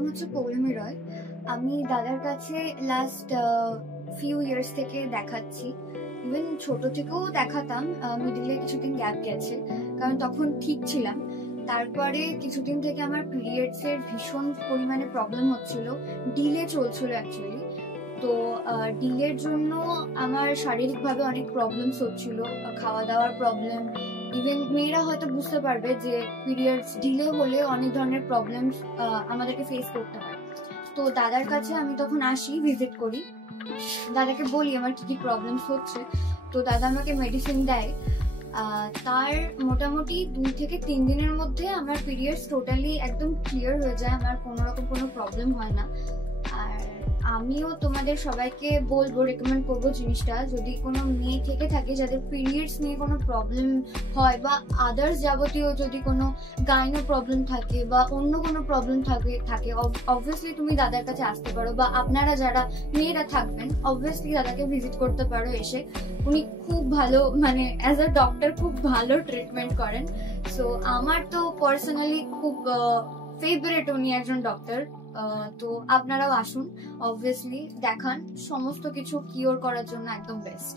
নাম হচ্ছে পৌলমী রয়। আমি দাদার কাছে লাস্ট ফিউ ইয়ার্স থেকে দেখাচ্ছি। ইভেন ছোট থেকেও দেখাতাম, মিডিলে কিছুদিন গ্যাপ গেছে কারণ তখন ঠিক ছিলাম। তারপরে কিছুদিন থেকে আমার পিরিয়ডস এর ভীষণ পরিমাণে প্রবলেম হচ্ছিল, ডিলে চলছিল অ্যাকচুয়ালি। তো ডিলের জন্য আমার শারীরিকভাবে অনেক প্রবলেমস হচ্ছিল, খাওয়া দাওয়ার প্রবলেম। ইভেন মেয়েরা হয়তো বুঝতে পারবে যে পিরিয়ডস ডিলে হলে অনেক ধরনের প্রবলেমস আমাদেরকে ফেস করতে হয়। তো দাদার কাছে আমি তখন আসি, ভিজিট করি, দাদাকে বলি আমার কি কি প্রবলেমস হচ্ছে। তো দাদা আমাকে মেডিসিন দেয়। তার মোটামুটি 2 থেকে 3 দিনের মধ্যে আমার পিরিয়ডস টোটালি একদম ক্লিয়ার হয়ে যায়, আমার কোনো রকম কোনো প্রবলেম হয় না। আর আমিও তোমাদের সবাইকে বলবো, রেকমেন্ড করবো জিনিসটা, যদি কোনো মেয়ে থেকে থাকে যাদের পিরিয়ডস নিয়ে কোনো প্রবলেম হয় বা আদার্স যাবতীয় যদি কোনো গাইনো প্রবলেম থাকে বা অন্য কোনো প্রবলেম থাকে অবভিয়াসলি তুমি দাদার কাছে আসতে পারো, বা আপনারা যারা মেয়েরা থাকবেন অবভিয়াসলি দাদাকে ভিজিট করতে পারো এসে। উনি খুব ভালো, মানে অ্যাজ আ ডক্টর খুব ভালো ট্রিটমেন্ট করেন। সো আমার তো পার্সোনালি খুব ফেভারিট উনি একজন ডক্টর। তো আপনারাও আসুন, অবভিয়াসলি দেখান, সমস্ত কিছু কিওর করার জন্য একদম বেস্ট।